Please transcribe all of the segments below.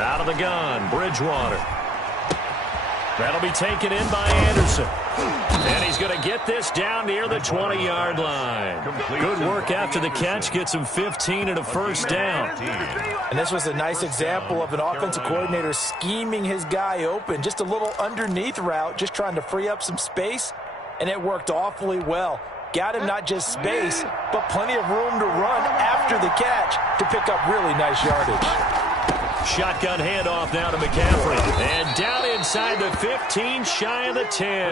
Out of the gun, Bridgewater. That'll be taken in by Anderson. And he's going to get this down near the 20-yard line. Good work after the catch. Gets him 15 and a first down. And this was a nice example of an offensive coordinator scheming his guy open. Just a little underneath route, just trying to free up some space. And it worked awfully well. Got him not just space, but plenty of room to run after the catch to pick up really nice yardage. Shotgun handoff now to McCaffrey. And down inside the 15, shy of the 10.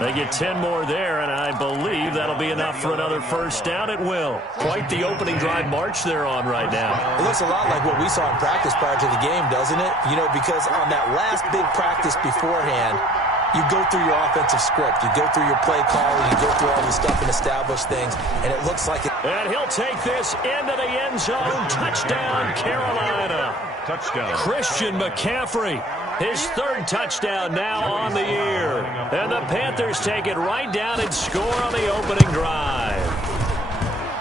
They get 10 more there, and I believe that'll be enough for another first down. It will. Quite the opening drive march they're on right now. It looks a lot like what we saw in practice prior to the game, doesn't it? You know, because on that last big practice beforehand, you go through your offensive script. You go through your play calling. You go through all the stuff and establish things. And it looks like it. And he'll take this into the end zone. Touchdown, Carolina. Touchdown. Christian McCaffrey. His third touchdown now on the year. And the Panthers take it right down and score on the opening drive.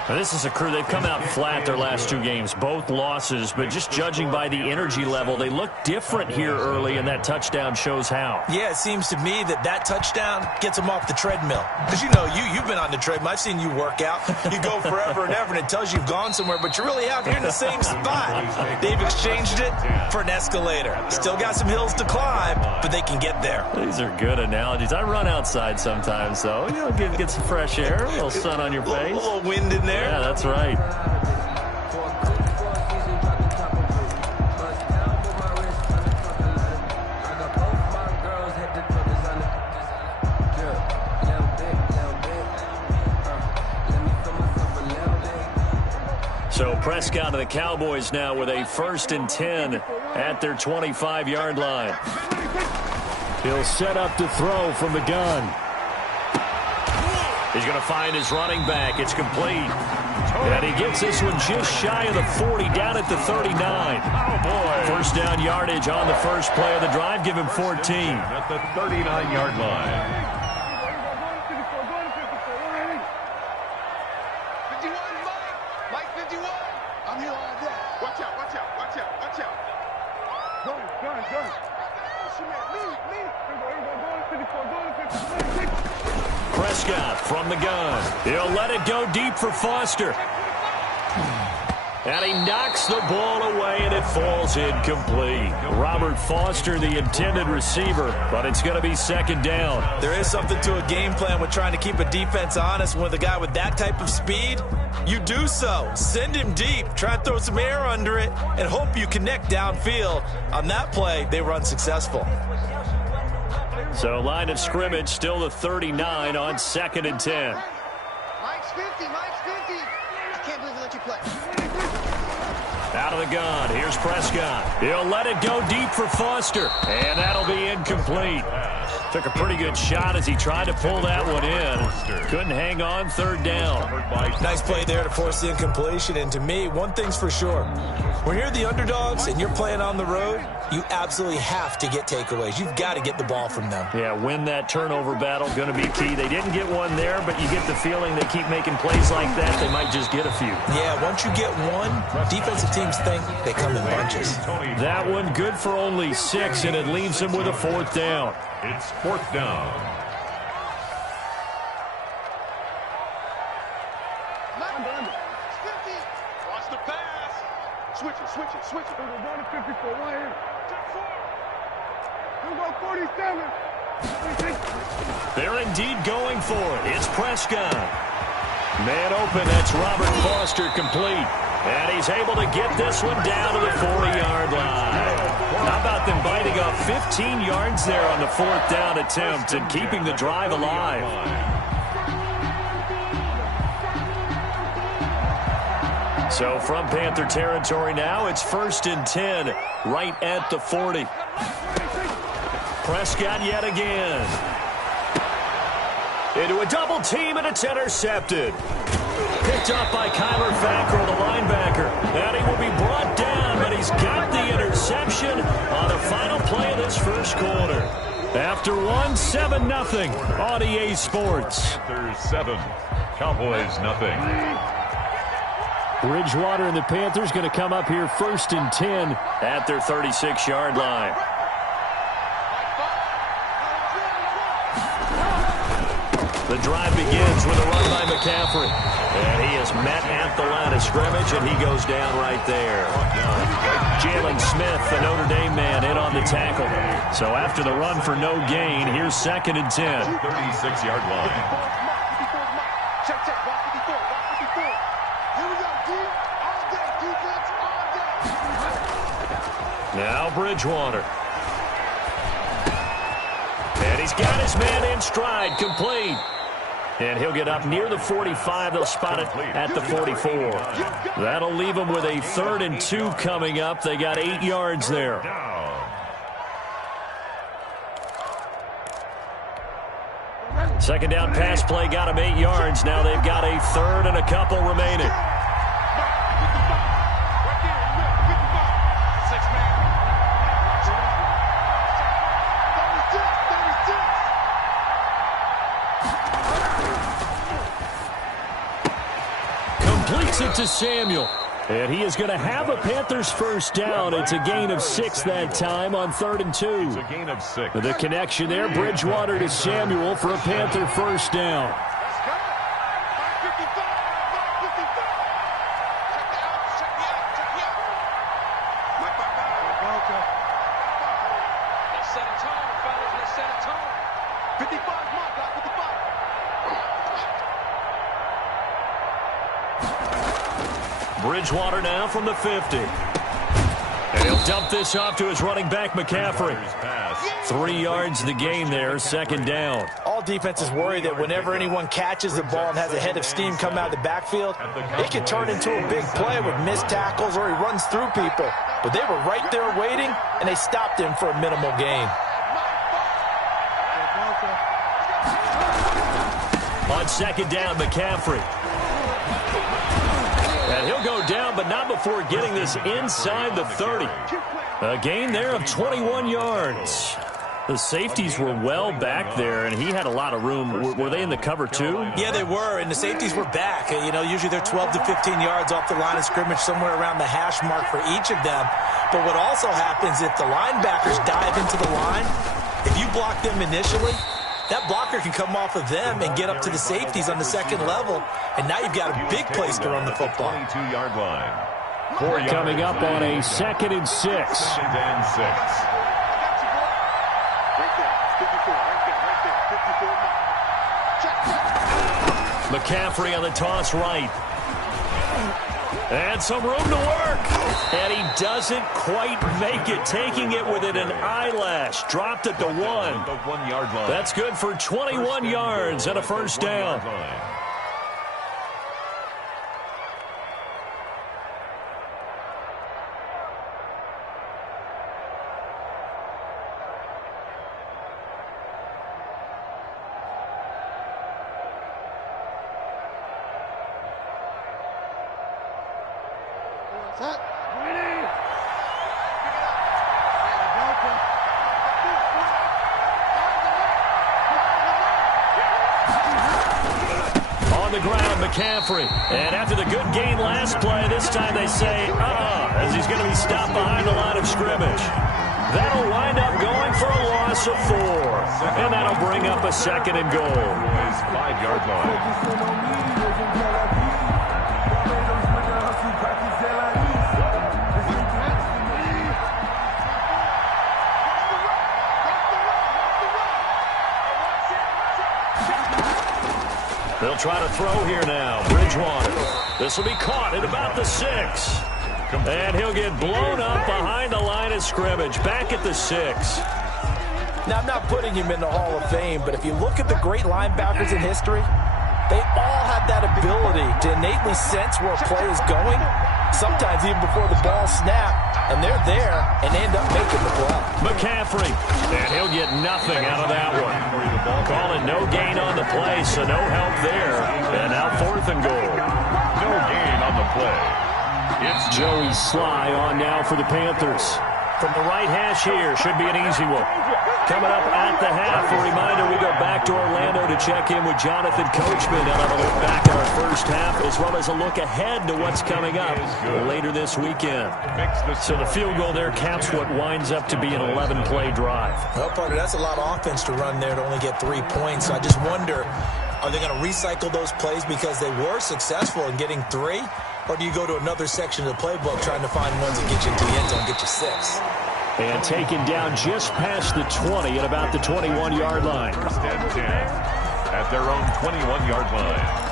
Now, this is a crew, they've come out flat their last two games, both losses, but just judging by the energy level, they look different here early, and that touchdown shows how. Yeah, it seems to me that touchdown gets them off the treadmill. Because, you know, you've been on the treadmill. I've seen you work out. You go forever and ever, and it tells you you've gone somewhere, but you really have. You're in the same spot. They've exchanged it for an escalator. Still got some hills to climb, but they can get there. These are good analogies. I run outside sometimes, so, you know, get some fresh air, a little sun on your face. A little wind in there. Yeah, that's right. So Prescott of the Cowboys now with a 1st and 10 at their 25-yard line. He'll set up to throw from the gun. He's going to find his running back. It's complete. And he gets this one just shy of the 40, down at the 39. Oh, boy. First down yardage on the first play of the drive. Give him 14. At the 39-yard line. 51, Mike 51. I'm here all day. Watch out, watch out, watch out, watch out. Gun. Prescott from the gun. He'll let it go deep for Foster. And he knocks the ball away, and it falls incomplete. Robert Foster, the intended receiver, but it's going to be second down. There is something to a game plan with trying to keep a defense honest. With a guy with that type of speed, you do so. Send him deep. Try and throw some air under it and hope you connect downfield. On that play, they were unsuccessful. So line of scrimmage still the 39 on 2nd and 10. Mike's 50, Mike's 50. I can't believe they let you play. Out of the gun, here's Prescott. He'll let it go deep for Foster, and that'll be incomplete. Took a pretty good shot as he tried to pull that one in. Couldn't hang on, 3rd down. Nice play there to force the incompletion, and to me, one thing's for sure. When you're the underdogs and you're playing on the road, you absolutely have to get takeaways. You've got to get the ball from them. Yeah, win that turnover battle, going to be key. They didn't get one there, but you get the feeling they keep making plays like that, they might just get a few. Yeah, once you get one, defensive teams think they come in bunches. That one good for only 6, and it leaves them with a 4th down. It's 4th down. Watch the pass. Switch it. We're going to 54 right here. We're going 47. They're indeed going for it. It's Prescott. Man open, that's Robert Foster complete. And he's able to get this one down to the 40-yard line. How about them biting off 15 yards there on the 4th down attempt and keeping the drive alive? So from Panther territory now, it's 1st and 10 right at the 40. Prescott yet again. Into a double team, and it's intercepted. Picked up by Kyler Fackrell, the linebacker. And he will be brought down, but he's got the interception on the final play of this first quarter. After 7-0 on EA Sports. Panthers 7, Cowboys nothing. Bridgewater and the Panthers going to come up here 1st and 10 at their 36-yard line. The drive begins with a run by McCaffrey. And he is met at the line of scrimmage, and he goes down right there. Jalen Smith, the Notre Dame man, in on the tackle. So after the run for no gain, here's 2nd and 10. 36-yard line. Check, check, watch 54, watch 54. Here we go, D. All day, defense, all day. Now Bridgewater. And he's got his man in stride, complete. And he'll get up near the 45. They'll spot it at the 44. That'll leave them with a 3rd and 2 coming up. They got 8 yards there. Second down pass play got them 8 yards. Now they've got a 3rd and a couple remaining. Completes it to Samuel. And he is going to have a Panthers first down. It's a gain of 6 that time on 3rd and 2. It's a gain of 6. The connection there, Bridgewater to Samuel for a Panther first down. Let's go. 555, 555. Check the out, check the out. Mike, let's set a tone, fellas. Let's set a tone. 55 is mine, guys. 55. Bridgewater now from the 50. And he'll dump this off to his running back, McCaffrey. 3 yards the gain there, 2nd down. All defenses worry that whenever anyone catches the ball and has a head of steam come out of the backfield, it can turn into a big play with missed tackles or he runs through people. But they were right there waiting, and they stopped him for a minimal gain. On 2nd down, McCaffrey. And he'll go down, but not before getting this inside the 30. A gain there of 21 yards. The safeties were well back there, and he had a lot of room. Were they in the cover, too? Yeah, they were, and the safeties were back. You know, usually they're 12 to 15 yards off the line of scrimmage, somewhere around the hash mark for each of them. But what also happens, if the linebackers dive into the line, if you block them initially, that blocker can come off of them and get up to the safeties on the 2nd level, and now you've got a big place to run the football. 22-yard line. Coming up on a 2nd and 6. 2nd and 6. McCaffrey on the toss right. And some room to work. And he doesn't quite make it, taking it within an eyelash. Dropped it to 1. The 1-yard line. That's good for 21 yards and a first down. On the ground, McCaffrey. And after the good gain last play, this time they say, as he's going to be stopped behind the line of scrimmage. That'll wind up going for a loss of 4. And that'll bring up a 2nd and goal. 5-yard line. They'll try to throw here now. Bridgewater. This will be caught at about the 6. And he'll get blown up behind the line of scrimmage. Back at the 6. Now, I'm not putting him in the Hall of Fame, but if you look at the great linebackers in history, they all have that ability to innately sense where a play is going, sometimes even before the ball snaps, and they're there and end up making the play. McCaffrey, and he'll get nothing out of that one. Calling no gain on the play, so no help there. And now 4th and goal. No gain on the play. It's Joey Sly on now for the Panthers. from the right hash here. Should be an easy one. Coming up at the half, a reminder, we go back to Orlando to check in with Jonathan Coachman and have a look back at our first half, as well as a look ahead to what's coming up later this weekend. So the field goal there caps what winds up to be an 11-play drive. Well, partner, that's a lot of offense to run there to only get 3 points. So I just wonder, are they going to recycle those plays because they were successful in getting 3? Or do you go to another section of the playbook trying to find ones that get you into the end zone, get you 6? And taken down just past the 20 at about the 21-yard line. First and 10 at their own 21-yard line.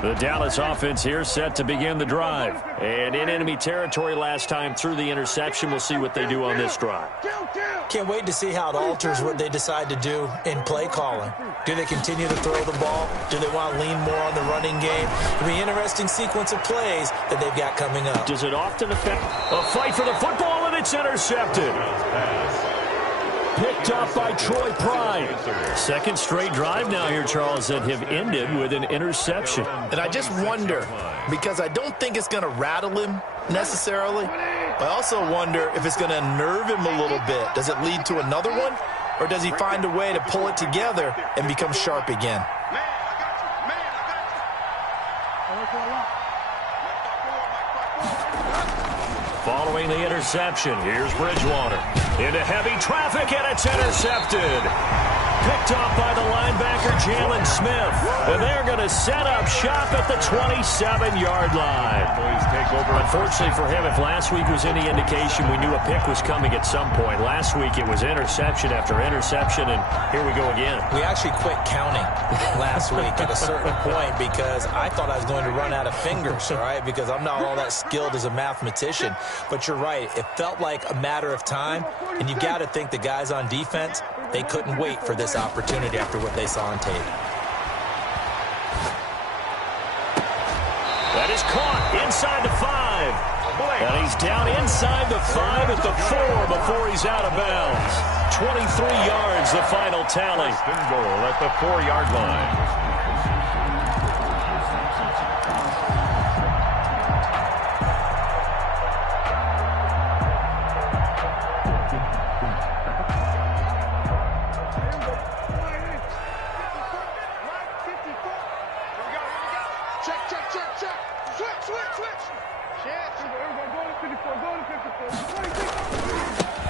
The Dallas offense here set to begin the drive. And in enemy territory last time through the interception. We'll see what they do on this drive. Can't wait to see how it alters what they decide to do in play calling. Do they continue to throw the ball? Do they want to lean more on the running game? It'll be an interesting sequence of plays that they've got coming up. Does it often affect a fight for the football, and it's intercepted? Picked up by Troy Pride. Second straight drive now here, Charles, that have ended with an interception. And I just wonder, because I don't think it's going to rattle him necessarily, I also wonder if it's going to unnerve him a little bit. Does it lead to another one? Or does he find a way to pull it together and become sharp again? Following the interception, here's Bridgewater. Into heavy traffic, and it's intercepted. Picked off by the linebacker, Jalen Smith. And they're going to set up shop at the 27-yard line. Unfortunately for him, if last week was any indication, we knew a pick was coming at some point. Last week it was interception after interception, and here we go again. We actually quit counting last week at a certain point because I thought I was going to run out of fingers, all right, because I'm not all that skilled as a mathematician. But you're right. It felt like a matter of time, and you got to think the guys on defense, they couldn't wait for this opportunity after what they saw on tape. That is caught inside the 5. And he's down inside the 5 at the 4 before he's out of bounds. 23 yards, the final tally. First and goal at the 4-yard line.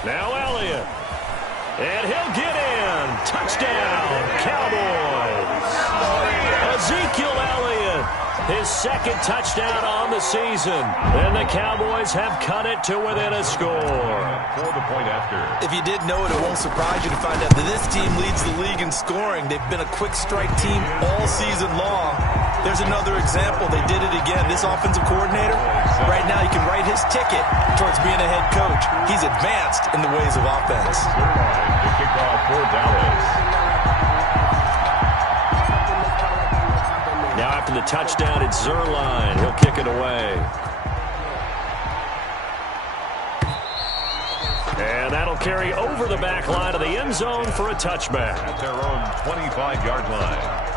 Now Elliott. And he'll get in. Touchdown, Cowboys. Ezekiel Elliott, his second touchdown on the season. And the Cowboys have cut it to within a score. For the point after. If you did know it, it won't surprise you to find out that this team leads the league in scoring. They've been a quick strike team all season long. There's another example. They did it again. This offensive coordinator, right now, he can write his ticket towards being a head coach. He's advanced in the ways of offense. To kick off for Dallas. Now after the touchdown, it's Zerline. He'll kick it away. And that'll carry over the back line of the end zone for a touchback. At their own 25-yard line.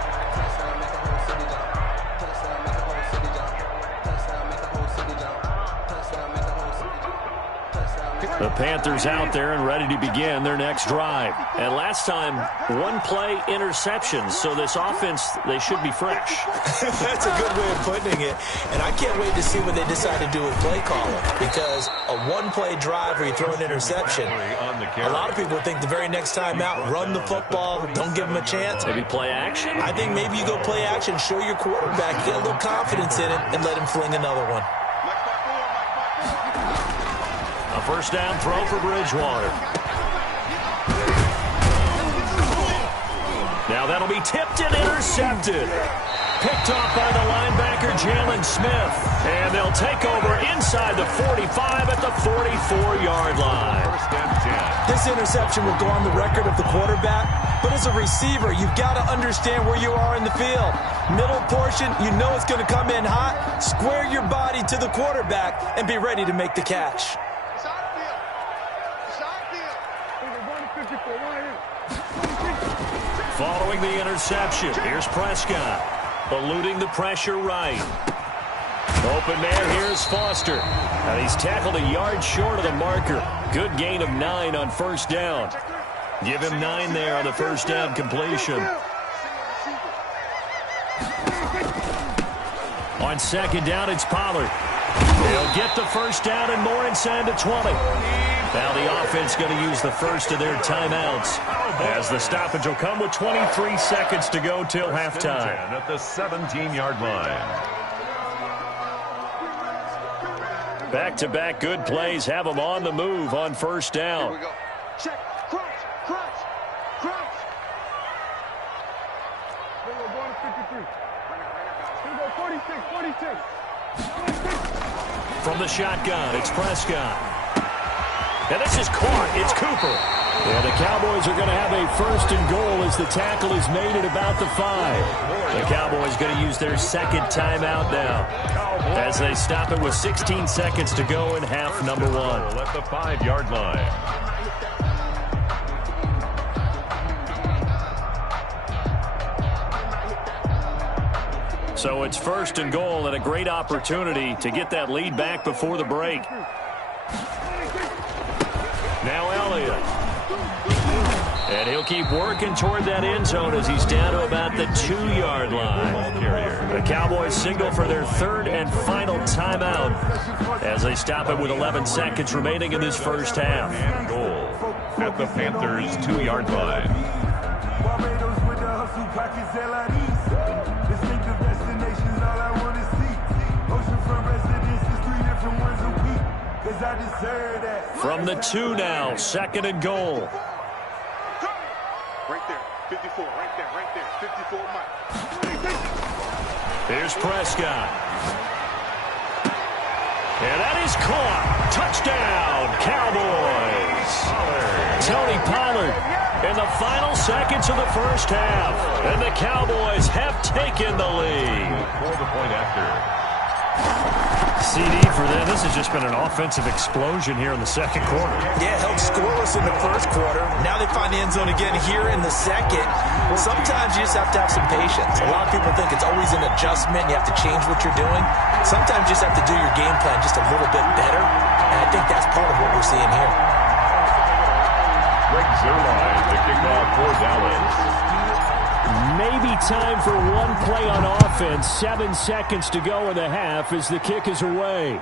The Panthers out there and ready to begin their next drive. And last time, one-play interceptions. So this offense, they should be fresh. That's a good way of putting it. And I can't wait to see what they decide to do with play calling. Because a one-play drive where you throw an interception, a lot of people think the very next time out, run the football, don't give them a chance. Maybe play action? I think maybe you go play action, show your quarterback, get a little confidence in it, and let him fling another one. A first down throw for Bridgewater. Now that'll be tipped and intercepted. Picked off by the linebacker, Jalen Smith. And they'll take over inside the 45 at the 44-yard line. First and 10. This interception will go on the record of the quarterback, but as a receiver, you've got to understand where you are in the field. Middle portion, you know it's going to come in hot. Square your body to the quarterback and be ready to make the catch. Following the interception, here's Prescott. eluding the pressure right. Open man, here's Foster. And he's tackled a yard short of the marker. Good gain of 9 on first down. Give him 9 there on the first down completion. On second down, it's Pollard. He'll get the first down and more inside the 20. Now the offense going to use the first of their timeouts, as the stoppage will come with 23 seconds to go till halftime. At the 17-yard line. Back-to-back good plays have them on the move on first down. Here we go. Check. Crouch. Crouch. Here we go, going to 53. Here we go, 46. From the shotgun, it's Prescott. And this is caught. It's Cooper. And the Cowboys are going to have a first and goal as the tackle is made at about the 5. The Cowboys going to use their second timeout now, as they stop it with 16 seconds to go in half number 1. At the 5-yard line. So it's first and goal, and a great opportunity to get that lead back before the break. Now Elliott. And he'll keep working toward that end zone as he's down to about the 2-yard line. The Cowboys signal for their third and final timeout as they stop it with 11 seconds remaining in this first half. And goal at the Panthers' 2-yard line. From the 2 now, second and goal. Right there. 54. Right there. 54 Mike. Here's Prescott. And that is caught. Touchdown, Cowboys. Tony Pollard in the final seconds of the first half. And the Cowboys have taken the lead. For the point after. CD for them. This has just been an offensive explosion here in the second quarter. Yeah, held scoreless in the first quarter. Now they find the end zone again here in the second. Sometimes you just have to have some patience. A lot of people think it's always an adjustment. You have to change what you're doing. Sometimes you just have to do your game plan just a little bit better. And I think that's part of what we're seeing here. Greg Zuerlein, the kickoff for Dallas. Maybe time for one play on offense. 7 seconds to go in the half as the kick is away.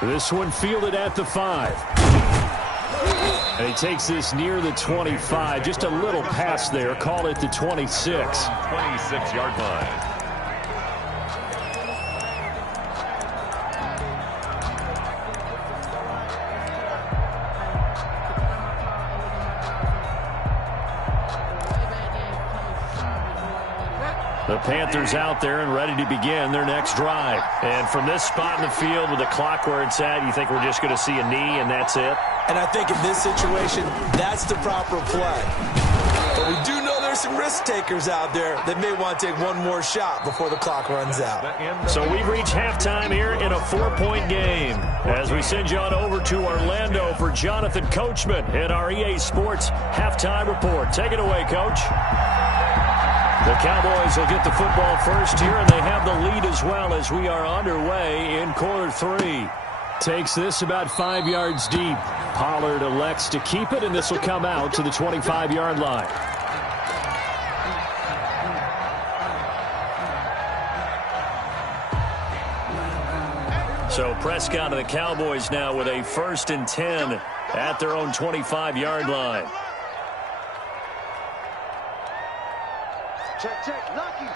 This one fielded at the 5. And he takes this near the 25. Just a little pass there. Call it the 26. 26-yard line. The Panthers out there and ready to begin their next drive. And from this spot in the field with the clock where it's at, you think we're just going to see a knee and that's it? And I think in this situation, that's the proper play. But we do know there's some risk takers out there that may want to take one more shot before the clock runs out. So we've reached halftime here in a 4-point game as we send you on over to Orlando for Jonathan Coachman in our EA Sports halftime report. Take it away, Coach. The Cowboys will get the football first here, and they have the lead as well as we are underway in quarter 3. Takes this about 5 yards deep. Pollard elects to keep it, and this will come out to the 25-yard line. So Prescott and the Cowboys now with a 1st and 10 at their own 25-yard line. Check. Lucky.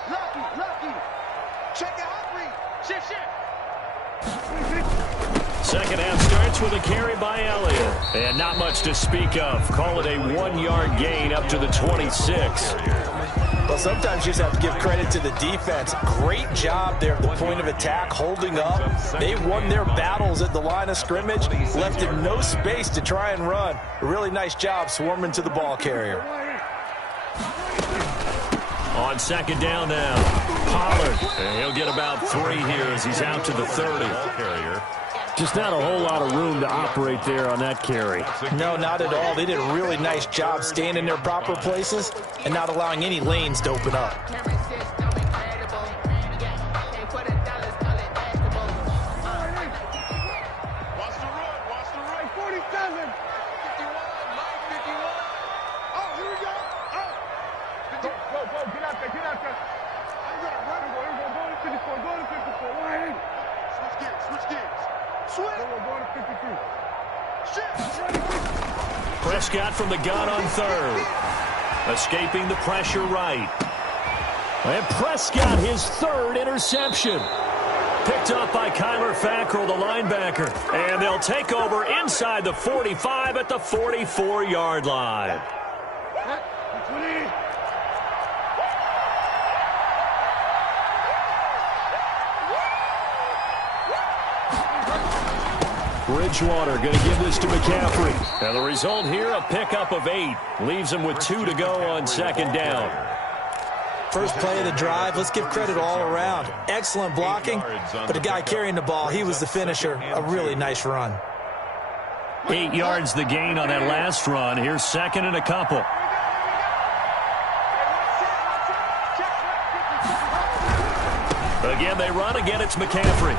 Check it, Humphrey. Shit. Second half starts with a carry by Elliott. And not much to speak of. Call it a 1-yard gain up to the 26. Well, sometimes you just have to give credit to the defense. Great job there at the point of attack, holding up. They won their battles at the line of scrimmage, left him no space to try and run. A really nice job swarming to the ball carrier. On second down now, Pollard. And he'll get about 3 here as he's out to the 30. Just not a whole lot of room to operate there on that carry. No, not at all. They did a really nice job staying in their proper places and not allowing any lanes to open up. Prescott from the gun on third. Escaping the pressure right. And Prescott, his third interception. Picked up by Kyler Fackrell, the linebacker. And they'll take over inside the 45 at the 44-yard line. Bridgewater going to give this to McCaffrey. And the result here, a pickup of 8. Leaves him with 2 to go on second down. First play of the drive, let's give credit all around. Excellent blocking, but the guy carrying the ball, he was the finisher. A really nice run. 8 yards the gain on that last run. Here's second and a couple. Again, they run. Again, it's McCaffrey.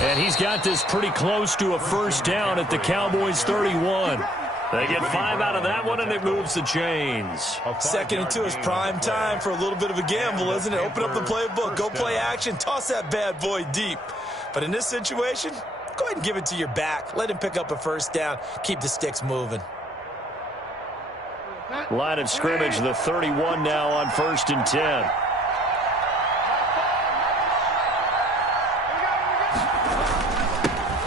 And he's got this pretty close to a first down at the Cowboys' 31. They get 5 out of that one, and it moves the chains. Second and 2 is prime time for a little bit of a gamble, isn't it? Open up the playbook, go play action, toss that bad boy deep. But in this situation, go ahead and give it to your back. Let him pick up a first down. Keep the sticks moving. Line of scrimmage, the 31 now on 1st and 10.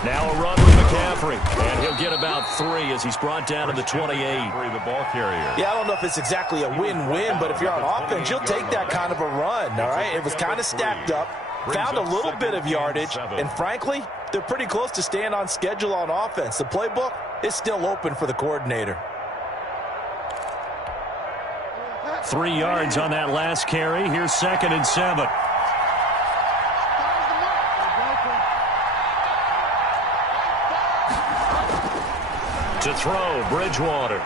Now a run with McCaffrey, and he'll get about 3 as he's brought down to the 28. The ball carrier. Yeah, I don't know if it's exactly a win-win, but if you're on offense, you'll take that kind of a run, all right? It was kind of stacked up, found a little bit of yardage, and frankly, they're pretty close to staying on schedule on offense. The playbook is still open for the coordinator. 3 yards on that last carry. Here's 2nd and 7. To throw, Bridgewater.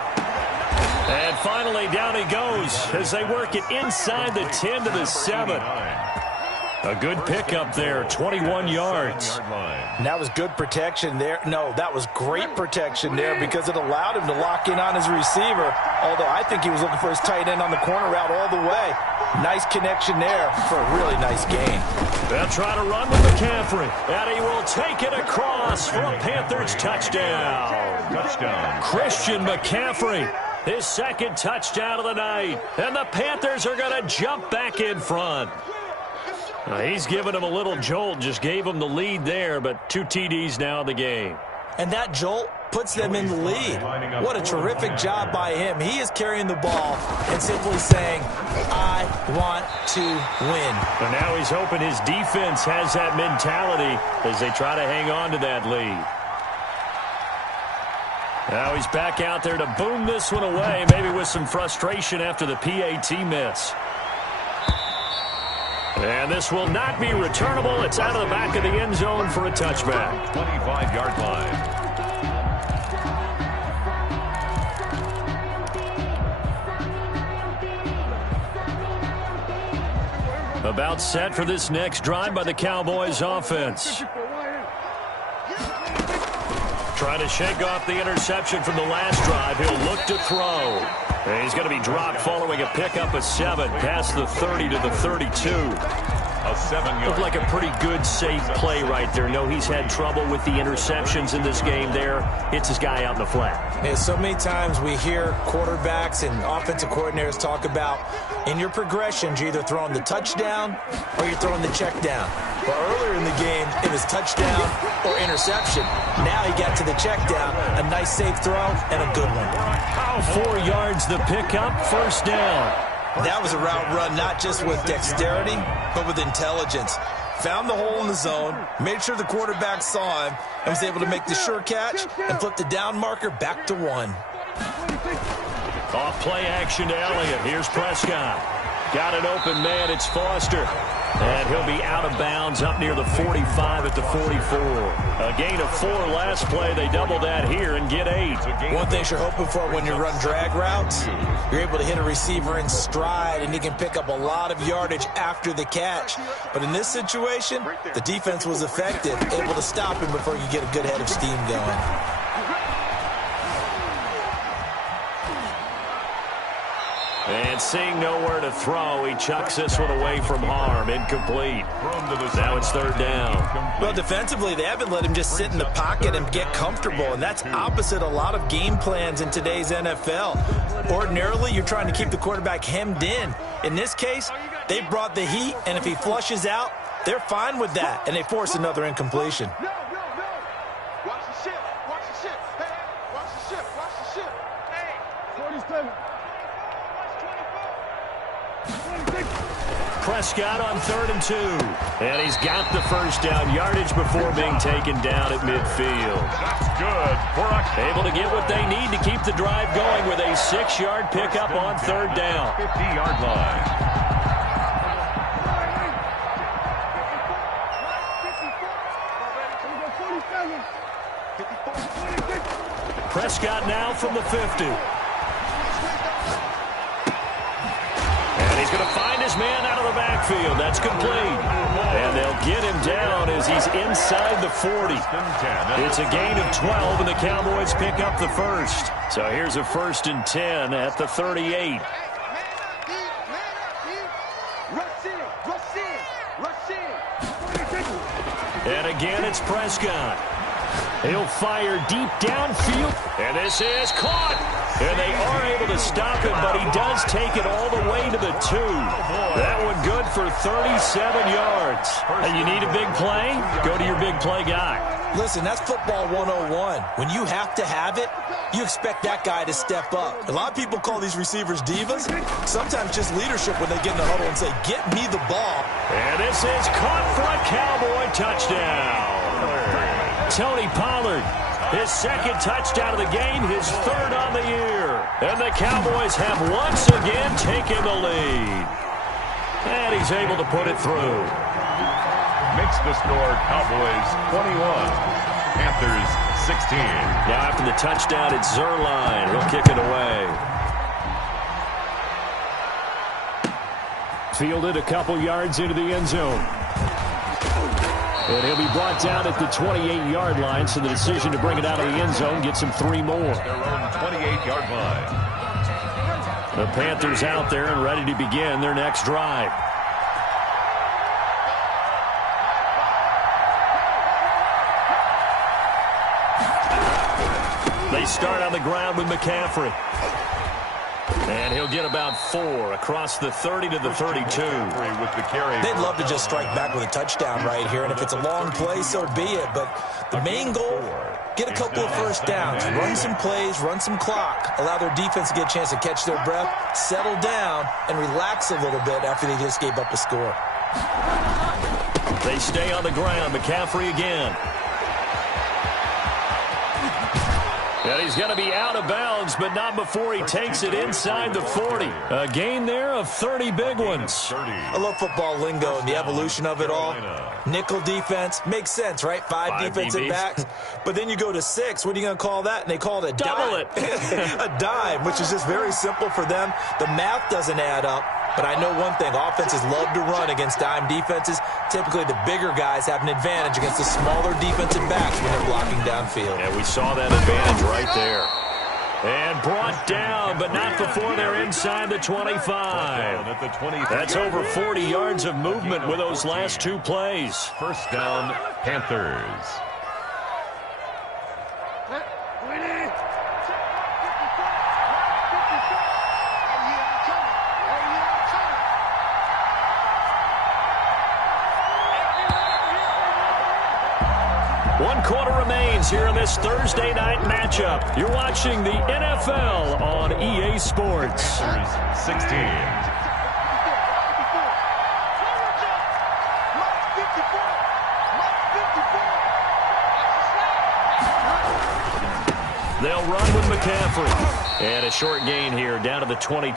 And finally, down he goes as they work it inside the 10 to the 7. A good pickup there, 21 yards. And that was good protection there. No, that was great protection there because it allowed him to lock in on his receiver, although I think he was looking for his tight end on the corner route all the way. Nice connection there for a really nice gain. They'll try to run with McCaffrey, and he will take it across for a Panthers touchdown. Christian McCaffrey, his 2nd touchdown of the night, and the Panthers are going to jump back in front. He's given him a little jolt, just gave him the lead there, but 2 TDs now in the game. And that jolt puts them in the lead. What a terrific job by him. He is carrying the ball and simply saying, I want to win. And now he's hoping his defense has that mentality as they try to hang on to that lead. Now he's back out there to boom this one away, maybe with some frustration after the PAT miss. And this will not be returnable. It's out of the back of the end zone for a touchback. 25-yard line. About set for this next drive by the Cowboys offense. Trying to shake off the interception from the last drive. He'll look to throw. And he's going to be dropped following a pickup of 7 past the 30 to the 32. A 7-yard. Looked like a pretty good, safe play right there. No, he's had trouble with the interceptions in this game there. Hits his guy out in the flat. Yeah, so many times we hear quarterbacks and offensive coordinators talk about in your progressions, you're either throwing the touchdown or you're throwing the check down. But earlier in the game, it was touchdown or interception. Now he got to the check down. A nice safe throw and a good one. 4 yards the pickup, first down. That was a route run not just with dexterity, but with intelligence. Found the hole in the zone, made sure the quarterback saw him, and was able to make the sure catch and flip the down marker back to 1. Off play action to Elliott. Here's Prescott. Got an open man. It's Foster. And he'll be out of bounds up near the 45 at the 44. A gain of 4 last play. They double that here and get 8. One thing you're hoping for when you run drag routes, you're able to hit a receiver in stride and he can pick up a lot of yardage after the catch. But in this situation, the defense was effective, able to stop him before you get a good head of steam going. And seeing nowhere to throw, he chucks this one away from harm. Incomplete. Now it's third down. Well, defensively, they haven't let him just sit in the pocket and get comfortable, and that's opposite a lot of game plans in today's NFL. Ordinarily, you're trying to keep the quarterback hemmed in. In this case, they brought the heat, and if he flushes out, they're fine with that, and they force another incompletion. No. Watch the ship. Watch the ship. Hey, watch the ship. Watch the ship. Hey. 47. 26. Prescott on 3rd and 2. And he's got the first down yardage before being taken down at midfield. That's good for a Able to get what they need to keep the drive going with a 6-yard pickup on 3rd down. 50-yard line. Prescott now from the 50. And he's going to find his man out of the backfield. That's complete. And they'll get him down as he's inside the 40. It's a gain of 12, and the Cowboys pick up the first. So here's a 1st and 10 at the 38. And again, it's Prescott. He'll fire deep downfield. And this is caught. And they are able to stop him, but he does take it all the way to the 2. That one good for 37 yards. And you need a big play? Go to your big play guy. Listen, that's football 101. When you have to have it, you expect that guy to step up. A lot of people call these receivers divas. Sometimes just leadership when they get in the huddle and say, get me the ball. And this is caught for a Cowboy touchdown. Tony Pollard, his 2nd touchdown of the game, his 3rd on the year. And the Cowboys have once again taken the lead. And he's able to put it through. Makes the score Cowboys 21, Panthers 16. Now after the touchdown, it's Zerline. He'll kick it away. Fielded a couple yards into the end zone. And he'll be brought down at the 28-yard line, so the decision to bring it out of the end zone gets him 3 more. Their own 28-yard line. The Panthers out there and ready to begin their next drive. They start on the ground with McCaffrey. And he'll get about 4 across the 30 to the 32. They'd love to just strike back with a touchdown right here, and if it's a long play, so be it. But the main goal, get a couple of first downs, run some plays, run some clock, allow their defense to get a chance to catch their breath, settle down, and relax a little bit after they just gave up a score. They stay on the ground. McCaffrey again. And he's going to be out of bounds, but not before he takes it inside the 40. A gain there of 30 big ones. I love football lingo and the evolution of it all. Nickel defense makes sense, right? 5 defensive backs. But then you go to 6. What are you going to call that? And they call it a dime. Double it. A dime, which is just very simple for them. The math doesn't add up. But I know one thing, offenses love to run against dime defenses. Typically, the bigger guys have an advantage against the smaller defensive backs when they're blocking downfield. And we saw that advantage right there. And brought down, but not before they're inside the 25. That's over 40 yards of movement with those last 2 plays. First down, Panthers. One quarter remains here in this Thursday night matchup. You're watching the NFL on EA Sports. 16. They'll run with McCaffrey. And a short gain here down to the 22.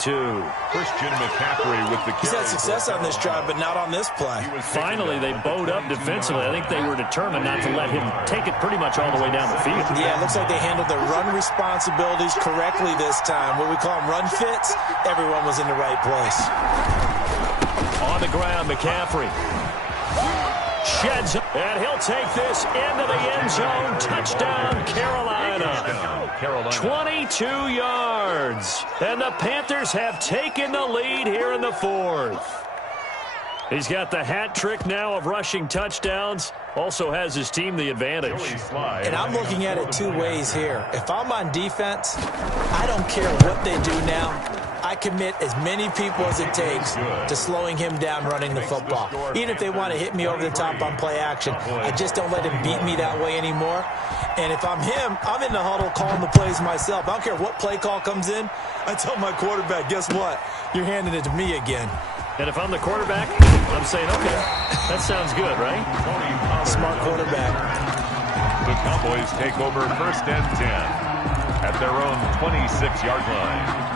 Christian McCaffrey with the carry. He's had success on this drive, but not on this play. Finally, they bowed up defensively. I think they were determined not to let him take it pretty much all the way down the field. Yeah, it looks like they handled their run responsibilities correctly this time. What we call them run fits, everyone was in the right place. On the ground, McCaffrey. Sheds, and he'll take this into the end zone. Touchdown, Carolina. 22 yards. And the Panthers have taken the lead here in the fourth. He's got the hat trick now of rushing touchdowns. Also has his team the advantage. And I'm looking at it two ways here. If I'm on defense, I don't care what they do now. I commit as many people as it takes to slowing him down running the football. Even if they want to hit me over the top on play action, I just don't let him beat me that way anymore. And if I'm him, I'm in the huddle calling the plays myself. I don't care what play call comes in. I tell my quarterback, guess what? You're handing it to me again. And if I'm the quarterback, I'm saying, okay, that sounds good, right? Smart quarterback. The Cowboys take over 1st and 10 at their own 26-yard line.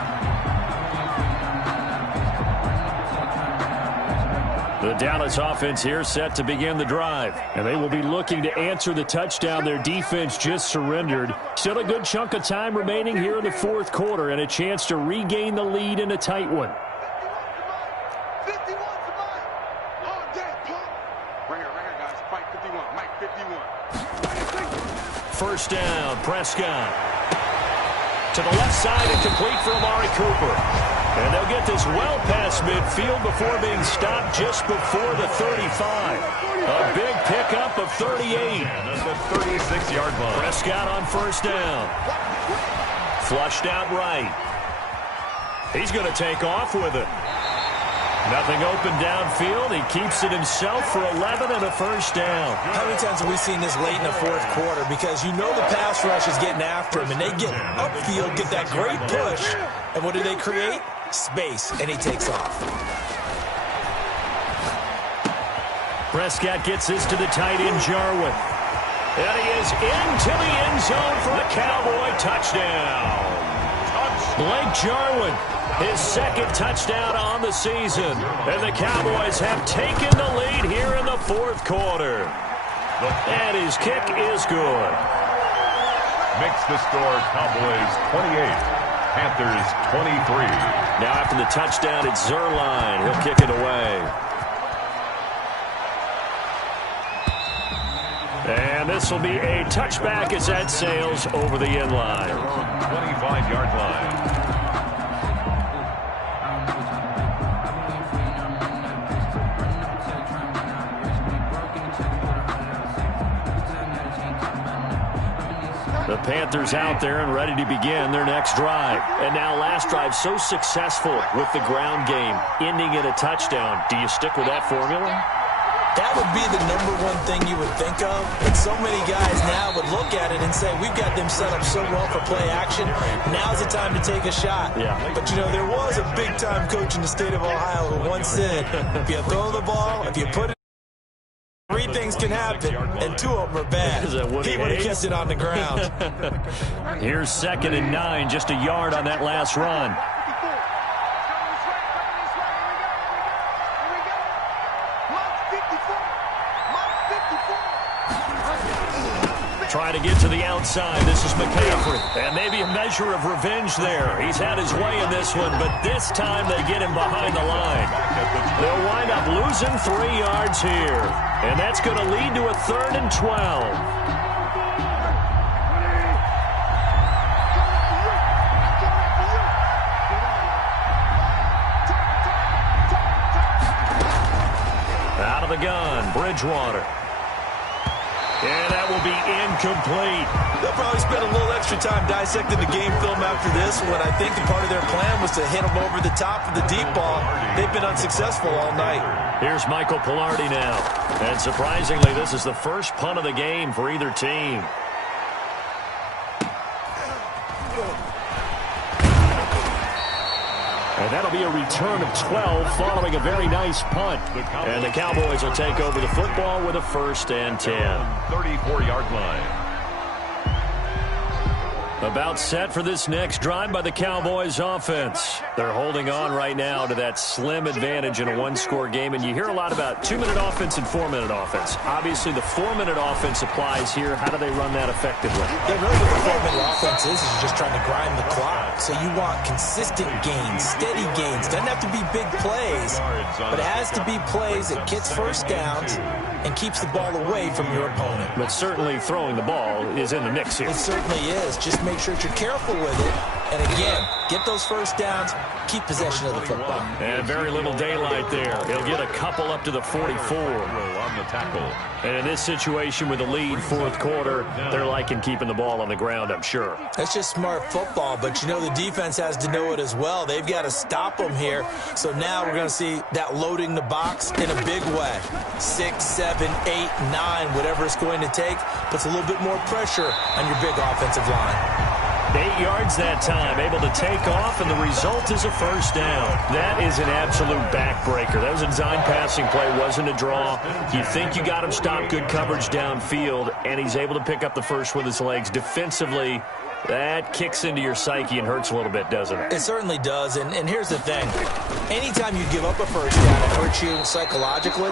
The Dallas offense here set to begin the drive. And they will be looking to answer the touchdown their defense just surrendered. Still a good chunk of time remaining here in the fourth quarter and a chance to regain the lead in a tight one. First down, Prescott. To the left side and complete for Amari Cooper. And they'll get this well past midfield before being stopped just before the 35. A big pickup of 38. At the 36-yard line. Prescott on first down. Flushed out right. He's going to take off with it. Nothing open downfield. He keeps it himself for 11 and a first down. How many times have we seen this late in the fourth quarter? Because you know the pass rush is getting after him, and they get upfield, get that great push. And what do they create? Space, and he takes off. Prescott gets this to the tight end, Jarwin. And he is into the end zone for a Cowboy touchdown. Blake Jarwin, his second touchdown on the season. And the Cowboys have taken the lead here in the fourth quarter. And his kick is good. Makes the score Cowboys 28. Panthers 23. Now after the touchdown, it's Zerline. He'll kick it away. And this will be a touchback as that sails over the end line. 25-yard line. The Panthers out there and ready to begin their next drive. And now last drive so successful with the ground game, ending in a touchdown. Do you stick with that formula? That would be the number one thing you would think of. But so many guys now would look at it and say, we've got them set up so well for play action. Now's the time to take a shot. Yeah. But, you know, there was a big-time coach in the state of Ohio who once said, if you throw the ball, if you put it, three things can happen, and two of them are bad. He would have kept it on the ground. Here's 2nd and 9, just a yard on that last run. Trying to get to the outside. This is McCaffrey. And maybe a measure of revenge there. He's had his way in this one, but this time they get him behind the line. They'll wind up losing 3 yards here. And that's going to lead to a 3rd and 12. Out of the gun, Bridgewater. And that will be incomplete. They'll probably spend a little extra time dissecting the game film after this one. I think the part of their plan was to hit them over the top of the deep ball. They've been unsuccessful all night. Here's Michael Pilardi now. And surprisingly, this is the first punt of the game for either team. And that'll be a return of 12 following a very nice punt. And the Cowboys will take over the football with a 1st and 10. 34-yard line. About set for this next drive by the Cowboys offense. They're holding on right now to that slim advantage in a one-score game, and you hear a lot about 2-minute offense and 4-minute offense. Obviously, the 4-minute offense applies here. How do they run that effectively? Yeah, really what the 4-minute offense is just trying to grind the clock. So you want consistent gains, steady gains. Doesn't have to be big plays, but it has to be plays that gets first downs and keeps the ball away from your opponent. But certainly throwing the ball is in the mix here. It certainly is. Just make sure that you're careful with it. And again, get those first downs, keep possession of the football. And very little daylight there. He'll get a couple up to the 44. On the tackle. And in this situation with the lead, fourth quarter, they're liking keeping the ball on the ground, I'm sure. That's just smart football, but you know the defense has to know it as well. They've got to stop them here. So now we're going to see that loading the box in a big way. 6, 7, 8, 9, whatever it's going to take, puts a little bit more pressure on your big offensive line. 8 yards that time, able to take off, and the result is a first down. That is an absolute backbreaker. That was a design passing play, wasn't a draw. You think you got him stopped, good coverage downfield, and he's able to pick up the first with his legs. Defensively, that kicks into your psyche and hurts a little bit, doesn't it? It certainly does, and here's the thing. Anytime you give up a first down, it hurts you psychologically,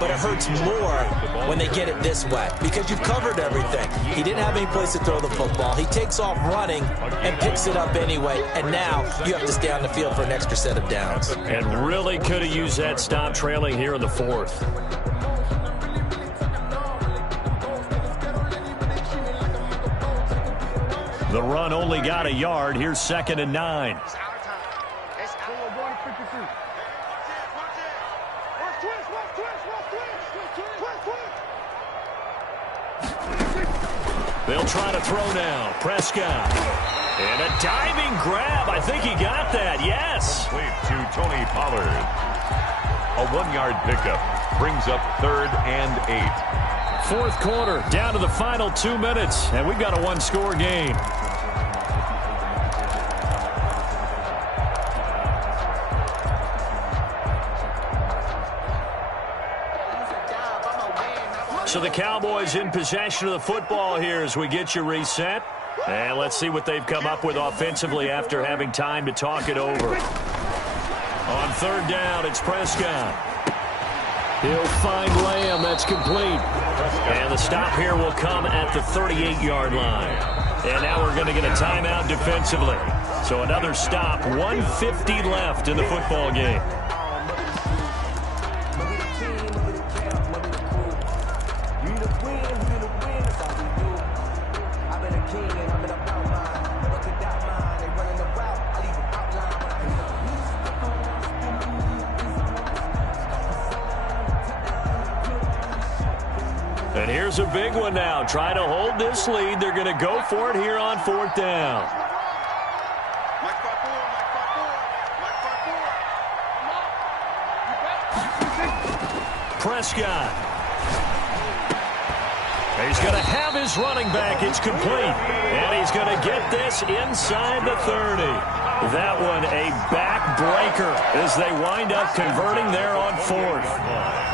but it hurts more when they get it this way because you've covered everything. He didn't have any place to throw the football. He takes off running and picks it up anyway, and now you have to stay on the field for an extra set of downs. And really could have used that stop trailing here in the fourth. The run only got a yard. Here's 2nd and 9. They'll try to throw now. Prescott. And a diving grab. I think he got that. Yes. Complete to Tony Pollard. A 1-yard pickup brings up 3rd and 8. Fourth quarter, down to the final 2 minutes, and we've got a one-score game. So the Cowboys in possession of the football here as we get you reset. And let's see what they've come up with offensively after having time to talk it over. On 3rd down, it's Prescott. He'll find Lamb. That's complete. And the stop here will come at the 38-yard line. And now we're going to get a timeout defensively. So another stop, 1:50 left in the football game. And here's a big one now. Try to hold this lead. They're going to go for it here on 4th down. Prescott. He's going to have his running back. It's complete. And he's going to get this inside the 30. That one a backbreaker as they wind up converting there on 4th.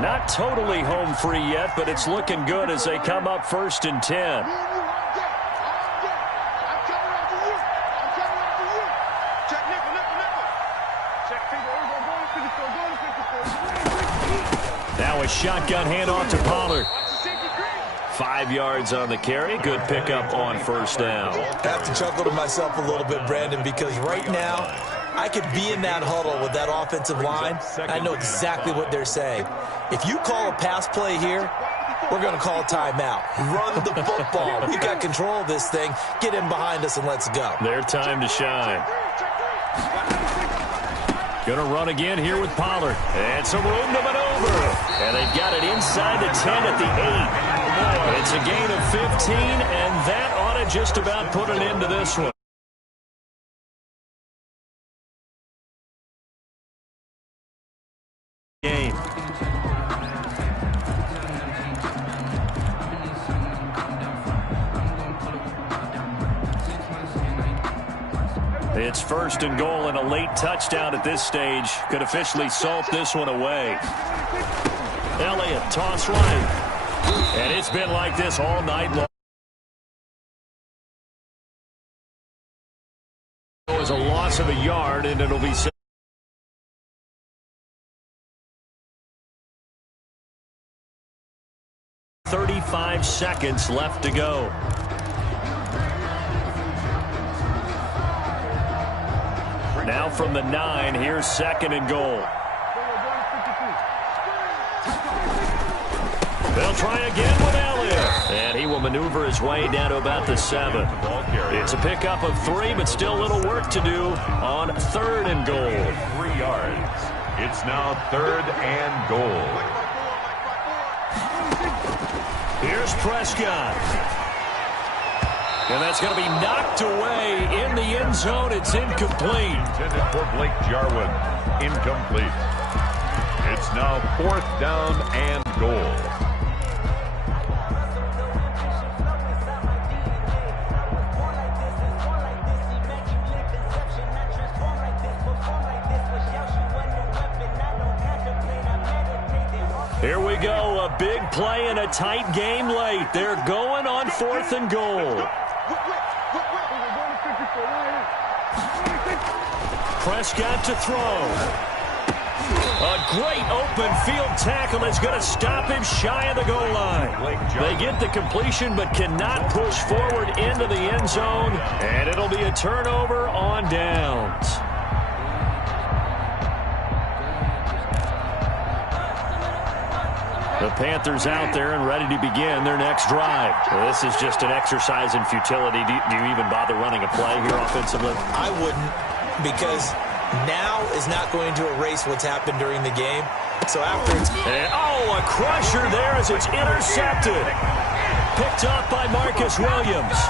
Not totally home free yet, but it's looking good as they come up 1st and 10. Now a shotgun handoff to Pollard. 5 yards on the carry. Good pickup on 1st down. I have to chuckle to myself a little bit, Brandon, because right now I could be in that huddle with that offensive line. I know exactly what they're saying. If you call a pass play here, we're going to call a timeout. Run the football. We've got control of this thing. Get in behind us and let's go. Their time to shine. Going to run again here with Pollard. And some room to maneuver. And they've got it inside the 10 at the 8. It's a gain of 15, and that ought to just about put an end to this one. It's 1st and goal, and a late touchdown at this stage could officially salt this one away. Elliott, toss right. And it's been like this all night long. It was a loss of a yard, and it'll be 35 seconds left to go. Now from the 9, here's 2nd and goal. They'll try again with Elliott. And he will maneuver his way down to about the 7. It's a pickup of 3, but still a little work to do on 3rd and goal. 3 yards. It's now 3rd and goal. Here's Prescott. And that's going to be knocked away in the end zone. It's incomplete. Intended for Blake Jarwin. Incomplete. It's now 4th down and goal. Here we go, a big play in a tight game late. They're going on 4th and goal. Prescott to throw. A great open field tackle is going to stop him shy of the goal line. They get the completion but cannot push forward into the end zone, and it'll be a turnover on downs. The Panthers out there and ready to begin their next drive. Well, this is just an exercise in futility. Do you even bother running a play here offensively? I wouldn't, because now is not going to erase what's happened during the game. So after it's... And, a crusher there as it's intercepted. Picked up by Marcus Williams.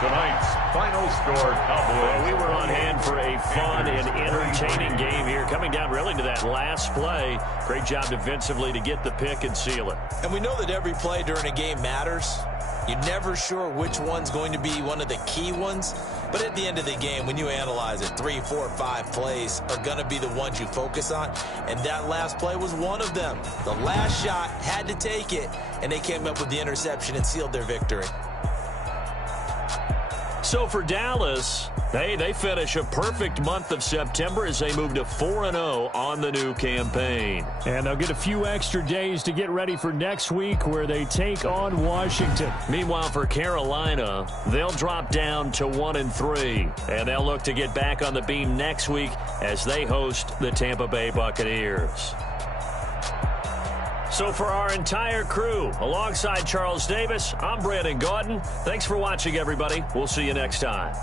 Tonight's final score, Cowboys. Well, we were on hand for a fun and entertaining game here. Coming down really to that last play. Great job defensively to get the pick and seal it. And we know that every play during a game matters. You're never sure which one's going to be one of the key ones. But at the end of the game, when you analyze it, 3, 4, 5 plays are going to be the ones you focus on. And that last play was one of them. The last shot had to take it, and they came up with the interception and sealed their victory. So for Dallas, they finish a perfect month of September as they move to 4-0 on the new campaign. And they'll get a few extra days to get ready for next week where they take on Washington. Meanwhile, for Carolina, they'll drop down to 1-3. And they'll look to get back on the beam next week as they host the Tampa Bay Buccaneers. So for our entire crew, alongside Charles Davis, I'm Brandon Gaudin. Thanks for watching, everybody. We'll see you next time.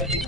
Thank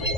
you.